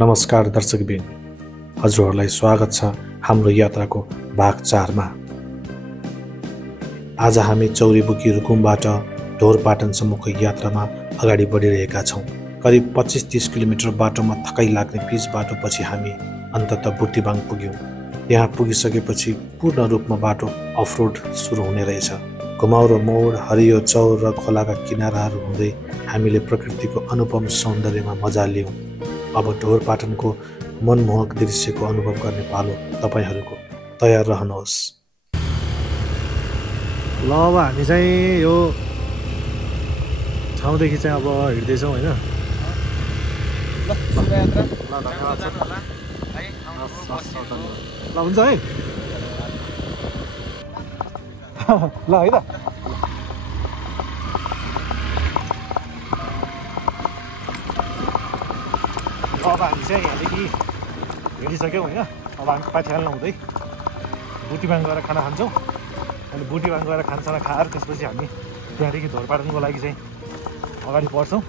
नमस्कार दर्शकबिन, हजुरहरूलाई स्वागत छ हाम्रो यात्राको भाग 4 मा। आज हामी चौरीबुकी रुकुमबाट ढोरपाटनसम्मको यात्रामा अगाडि बढिरहेका छौँ। करिब 25-30 किलोमिटर बाटोमा थकाइ लाग्ने पिच बाटोपछि हामी अन्ततः बुर्तिवाङ पुग्यौँ। यहाँ पुगिसकेपछि पूर्ण रूपमा बाटो अफरोड सुरु हुने रहेछ। घुमाउरो मोड, हरियो चौर र खोलाका किनाराहरू हुँदै हामीले प्रकृतिको अनुपम सौन्दर्यमा मजा लियौँ। अब ढोरपाटनको मनमोहक दृश्यको अनुभव गर्ने पालो तपाईहरूको। तयार रहनुहोस्। ल अब हामी चाहिँ यो ठाउँदेखि चाहिँ अब हिँड्दैछौँ होइन। ल हुन्छ है। ल है त। अब हामी चाहिँ यहाँदेखि हिँडिसक्यौँ होइन। अब हामी पाथी हाल्न हुँदै बुर्तिवाङ गएर खाना खान्छौँ। अनि बुर्तिवाङ गएर खानासाना खाएर त्यसपछि हामी त्यहाँदेखि ढोरपाटनको लागि चाहिँ अगाडि बढ्छौँ।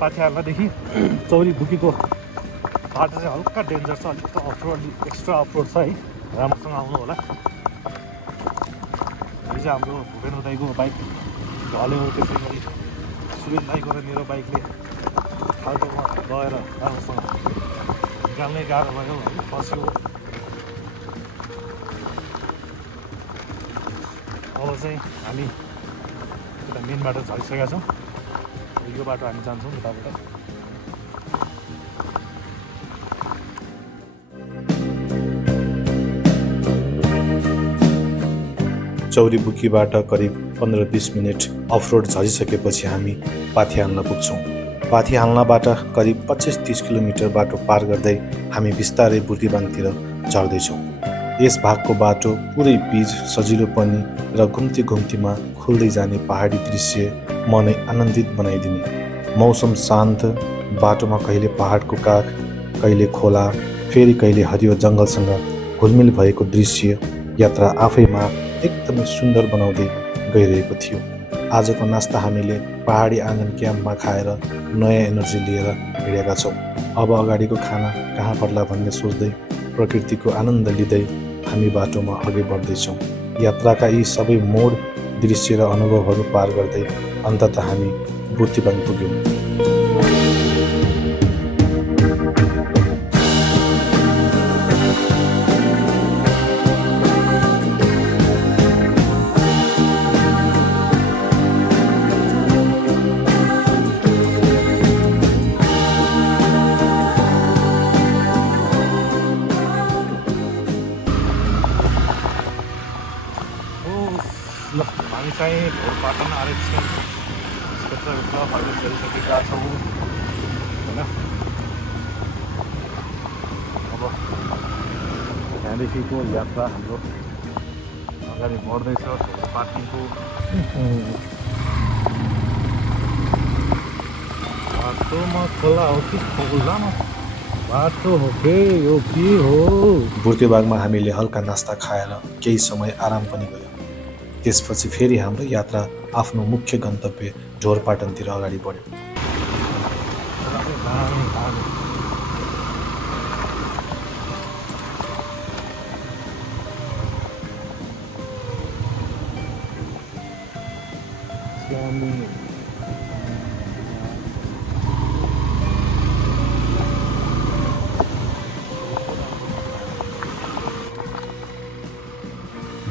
पाथी हाल्नदेखि चौरीबुकीको बाटो चाहिँ हल्का डेन्जर छ, अलिक अफरोड, एक्स्ट्रा अफरोड छ है। राम्रोसँग आउनु होला। यो चाहिँ हाम्रो भुपेन्द्र दाईको बाइक ढल्यो, त्यसै गरी सुरेन दाईको र मेरो बाइकले खाल्टोमा गएर राम्रोसँग निकाल्नै गाह्रो भयो है, फस्यो। अब चाहिँ हामी यता मेन बाटो झरिसकेका छौँ। यो बाटो हामी जान्छौँ उताबाट। चौरीबुकीबाट करिब 15-20 मिनट अफरोड झरिसकेपछि हामी पाथी हाल्न पुग्छौँ। पाथी हाल्नबाट करिब 25-30 किलोमिटर बाटो पार गर्दै हामी बिस्तारै बुर्तिवाङतिर झर्दैछौँ। यस भागको बाटो पुरै पिच, सजिलो पनि र घुम्ती घुम्तीमा खुल्दै जाने पहाडी दृश्य मनै आनन्दित बनाइदिने। मौसम शान्त, बाटोमा कहिले पहाडको काख, कहिले खोला, फेरि कहिले हरियो जङ्गलसँग घुलमिल भएको दृश्य यात्रा आफैमा एकदमै सुन्दर बनाउँदै गइरहेको थियो। आजको नास्ता हामीले पहाडी आँगन क्याम्पमा खाएर नयाँ एनर्जी लिएर हिँडेका छौँ। अब अगाडिको खाना कहाँ पर्ला भन्ने सोच्दै, प्रकृतिको आनन्द लिँदै हामी बाटोमा अघि बढ्दैछौँ। यात्राका यी सबै मोड, दृश्य र अनुभवहरू पार गर्दै अन्ततः हामी बुर्तिवाङ पुग्यौँ। ल हामी चाहिँ ढोरपाटन आरक्षण क्षेत्रभित्र प्रवेश गरिसकेका छौँ होइन। अब त्यहाँदेखिको यात्रा हाम्रो अगाडि बढ्दैछ। ढोरपाटनको बाटोमा खोला हो कि खोलामा बाटो हो के यो के हो। बुर्तिवाङमा हामीले हल्का नास्ता खाएर केही समय आराम पनि गर्यौँ। त्यसपछि फेरि हाम्रो यात्रा आफ्नो मुख्य गन्तव्य ढोरपाटनतिर अगाडि बढ्यो।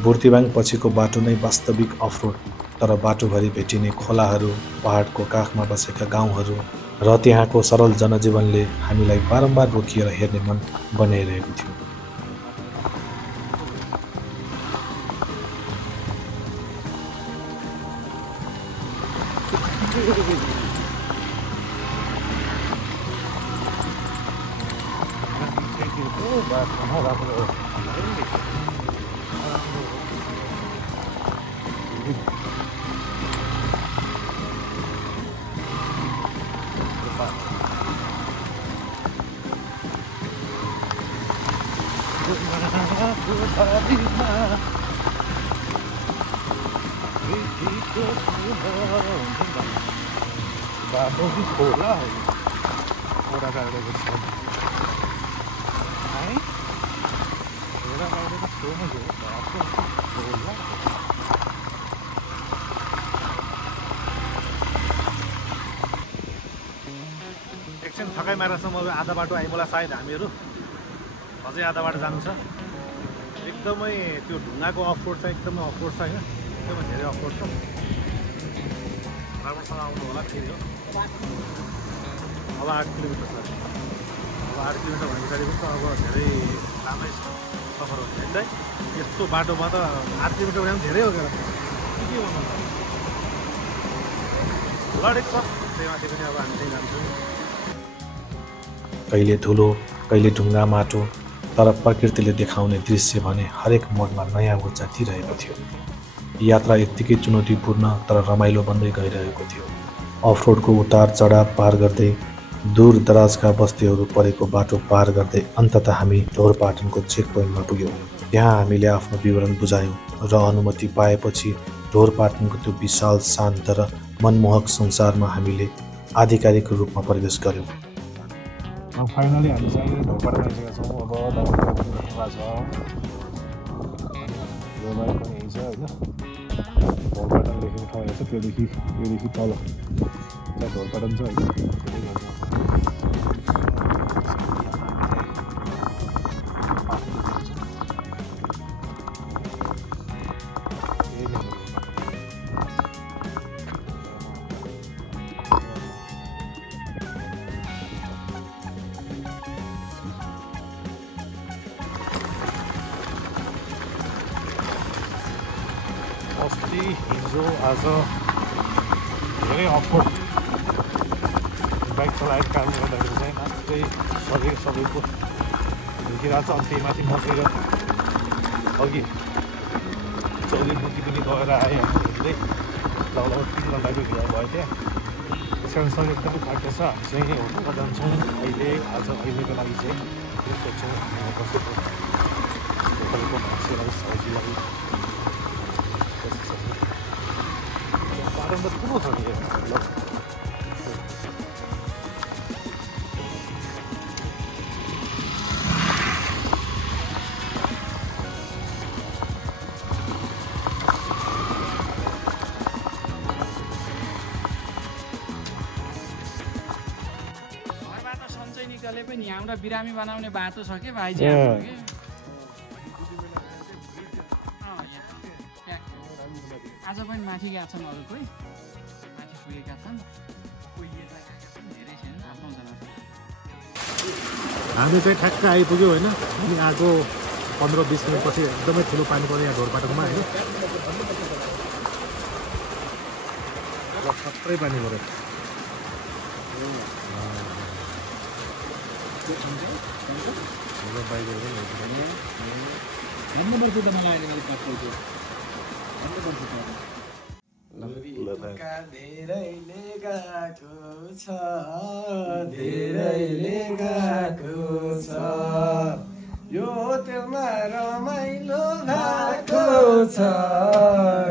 बुर्तिवाङ पछिको बाटो नै वास्तविक अफरोड, तर बाटोभरि भेटिने खोलाहरू, पहाडको काखमा बसेका गाउँहरू र त्यहाँको सरल जनजीवनले हामीलाई बारम्बार रोकिएर हेर्ने मन बनाइरहेको थियो। बाटो भी खोला है। चढेको छ है घोडा गाडीको छेउमा थियो एकछिन थकाइ मारेसम्म अब आधा बाटो आइमला सायद हामीहरू अझै आधा बाटो जानु छ एकदमै त्यो ढुङ्गाको अफरोड चाहिँ एकदमै अफरोड छ होइन एकदमै धेरै अफरोड छ राम्रोसँग आउनु होला फेरि हो अब 8 किलोमिटर छ अब 8 किलोमिटर भने पछाडि पनि त अब धेरै लामै सफर हो होइन यस्तो बाटोमा त 8 किलोमिटर भने पनि धेरै हो क्या के भन्नु लडेको छ त्यही माथि पनि अब हामी चाहिँ जान्छौँ कहिले धुलो कहिले ढुङ्गा माटो तर प्रकृतिले देखाउने दृश्य भने हरेक मोडमा नयाँ ऊर्जा दिइरहेको थियो यात्रा यत्तिकै चुनौतीपूर्ण तर रमाइलो बन्दै गइरहेको थियो अफरोडको उतार चढाव पार गर्दै दूर दराजका बस्तीहरू परेको बाटो पार गर्दै अन्ततः हामी ढोरपाटनको चेक पोइन्टमा पुग्यौँ त्यहाँ हामीले आफ्नो विवरण बुझायौँ र अनुमति पाएपछि ढोरपाटनको त्यो विशाल शान्त र मनमोहक संसारमा हामीले आधिकारिक रूपमा प्रवेश गऱ्यौँ अब फाइनली हामी चाहिँ ढोरपाटन आइसकेका छौँ अब दाइको छ यो बाइक पनि यही छ होइन ढोरपाटन लेखेको ठाउँ हेर्छ त्योदेखि तल त्यहाँ ढोरपाटन छ होइन अस्ति हिजो आज धेरै अफरोड बाइक चलाएको कारणले गर्दाखेरि चाहिँ नाच्दै शरीर सबैको दुखिरहेको छ अनि त्यही माथि मसेर अघि चौलीमुखी पनि गएर आएँ हिँड्दै लगभग 3 घन्टाको भिड भयो त्यहाँ त्यस कारण शरीर एकदमै थाकेको छ हामी चाहिँ होटलमा जान्छौँ अहिलेको लागि चाहिँ सोध्छौँ बसेको होटलको मान्छेलाई सजिलो बाटो त ठुलो छ नि निकाले पनि यहाँबाट बिरामी बनाउने बाटो छ कि भाइ आज पनि माथि गएका छन् अरू कोही माथि पुगेका छन् धेरै छैन 8-9 जना हामी चाहिँ ठ्याक्क आइपुग्यो होइन अनि आएको 15-20 मिनटपछि एकदमै ठुलो पानी पर्यो यहाँ ढोरपाटोमा होइन सबै पानी पऱ्यो भन्नुपर्छ त मलाई अहिले पेट्रोलको धेरैले गएको छ यो तेलमा रमाइलो भएको छ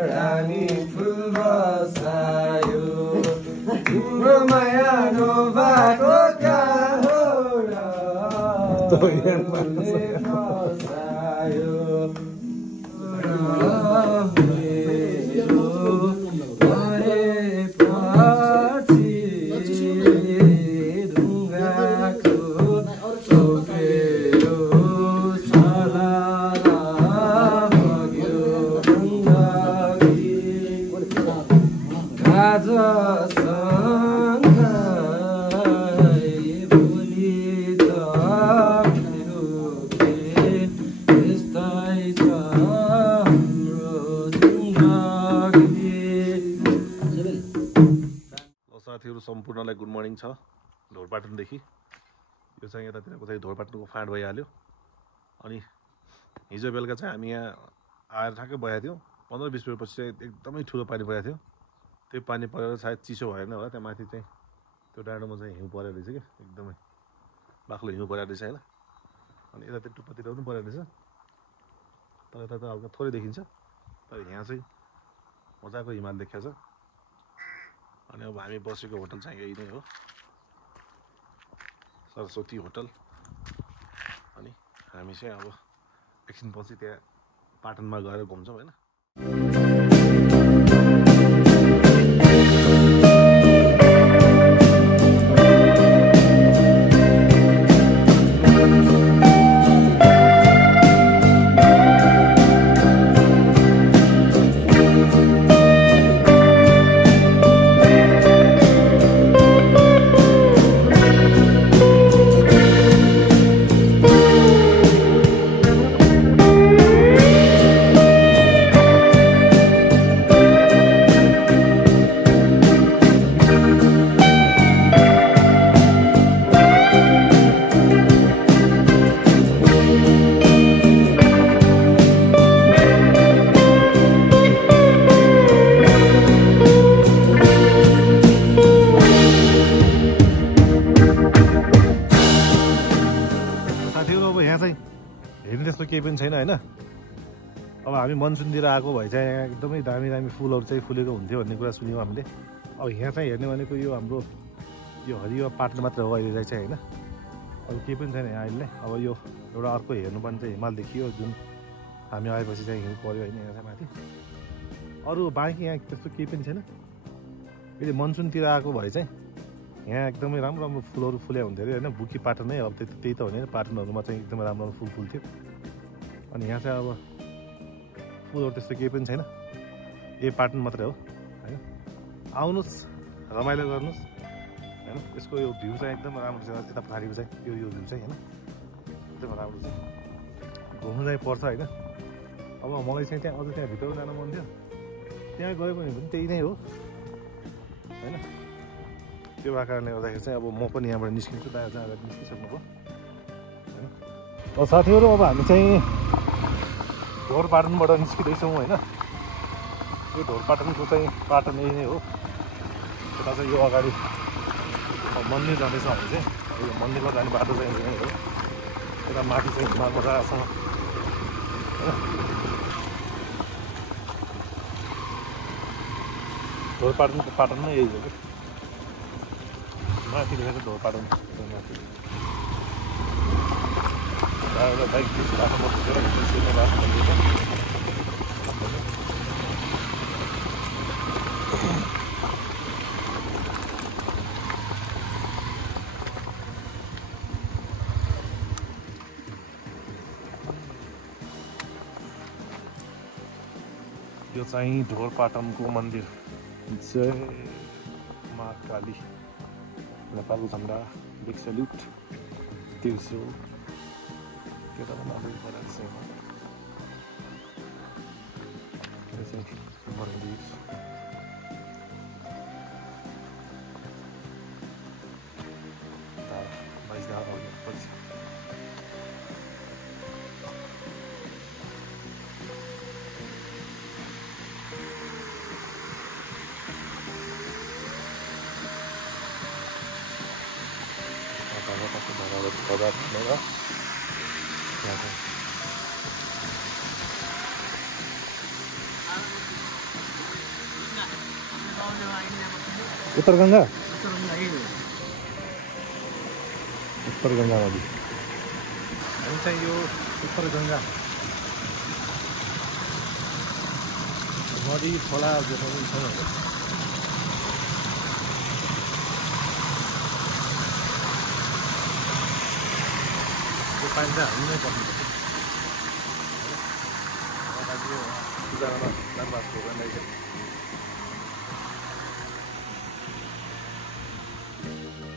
रानी फुल बसायो तिम्रो माया नभएको कहाँ हो साथीहरू सम्पूर्णलाई गुड मर्निङ छ ढोरपाटनदेखि यो चाहिँ यतातिर कतै ढोरपाटनको फाँड भइहाल्यो अनि हिजो बेलुका चाहिँ हामी यहाँ आएर ठ्याक्कै भएका थियौँ 15-20 मिनटपछि चाहिँ एकदमै ठुलो पानी परेको थियो त्यो पानी परेर सायद चिसो भएन होला त्यहाँ माथि चाहिँ त्यो डाँडोमा चाहिँ हिउँ परेको रहेछ क्या एकदमै बाक्लो हिउँ परेको रहेछ होइन अनि यतातिर टुप्पातिर पनि परेको रहेछ तर यता त हल्का थोरै देखिन्छ तर यहाँ चाहिँ मजाको हिमाल देखिएको छ अनि अब हामी बसेको होटल चाहिँ यही नै हो सरस्वती होटल। अनि हामी चाहिँ अब एकछिनपछि त्यहाँ पाटनमा गएर घुम्छौँ होइन। हेर्ने त्यस्तो केही पनि छैन होइन। अब हामी मनसुनतिर आएको भए चाहिँ यहाँ एकदमै दामी दामी फुलहरू चाहिँ फुलेको हुन्थ्यो भन्ने कुरा सुन्यौँ हामीले। अब यहाँ चाहिँ हेर्ने भनेको यो हाम्रो यो हरियो पाटन मात्र हो अहिले चाहिँ होइन। अब केही पनि छैन यहाँ अहिले। अब यो एउटा अर्को हेर्नुपर्ने चाहिँ हिमाल देखियो जुन हामी आएपछि चाहिँ हिउँ पऱ्यो होइन यहाँ चाहिँ माथि। अरू बाँकी यहाँ त्यस्तो केही पनि छैन। फेरि मनसुनतिर आएको भए चाहिँ यहाँ एकदमै राम्रो राम्रो फुलहरू फुल्या हुन्थ्यो अरे होइन। बुकी पाटन नै अब त्यही त हो नि, पाटनहरूमा चाहिँ एकदमै राम्रो राम्रो फुल फुल्थ्यो। अनि यहाँ चाहिँ अब फुलहरू त्यस्तो केही पनि छैन, यही पाटन मात्रै हो होइन। आउनुहोस्, रमाइलो गर्नुहोस् होइन। यसको यो भ्यू चाहिँ एकदम राम्रो छ, यता पछाडिको चाहिँ यो भ्यू चाहिँ होइन एकदम राम्रो छ। घुम्नु चाहिँ पर्छ होइन। अब मलाई चाहिँ त्यहाँ अझ त्यहाँ भित्र जान मन थियो, त्यहाँ गयो भने पनि त्यही नै हो होइन। त्यो भएको कारणले गर्दाखेरि चाहिँ अब म पनि यहाँबाट निस्किन्छु, जहाँ निस्किसक्नु भयो होइन। अब साथीहरू अब हामी चाहिँ ढोरपाटनबाट निस्किँदैछौँ होइन। यो ढोरपाटनको चाहिँ पाटन यही नै हो। यता चाहिँ यो अगाडि मन्दिर जाँदैछ हामी चाहिँ। यो मन्दिरमा जाने बाटो चाहिँ यही हो। यता माथि चाहिँ हिमाल मजासँग होइन। ढोरपाटनको पाटन नै यही हो कि माथि देखेको ढोरपाटन माथि बाइक बाटो बसेर निस्किने बाटो भन्दैछ। यो चाहिँ ढोरपाटनको मन्दिर। जय मा काली। नेपालको झन्डा, बिग सल्युट, त्रिशूल त्यो त आफै बनाएको छ। यो चाहिँ मन्दिर पदार्थ मेरा उत्तर गंगा नदी हामी चाहिँ यो उत्तर गंगा नदी खोला देखाउनु छ। पानी चाहिँ हामी नै पर्नुपर्छ।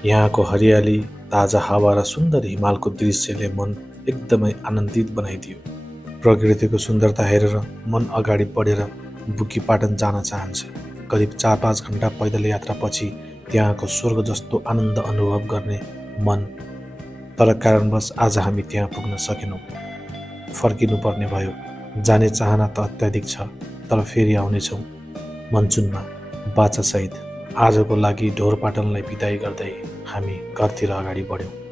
यहाँको हरियाली, ताजा हावा र सुन्दर हिमालको दृश्यले मन एकदमै आनन्दित बनाइदियो। प्रकृतिको सुन्दरता हेरेर मन अगाडि बढेर बुकी पाटन जान चाहन्छ। करिब 4-5 घण्टा पैदल यात्रापछि त्यहाँको स्वर्ग जस्तो आनन्द अनुभव गर्ने मन। तर कारणवश आज हामी त्यहाँ पुग्न सकेनौँ, फर्किनु पर्ने भयो। जाने चाहना त अत्याधिक छ, तर फेरि आउनेछौँ मनसुनमा बाचासहित। आजको लागि ढोरपाटनलाई बिदाई गर्दै हामी घरतिर अगाडि बढ्यौँ।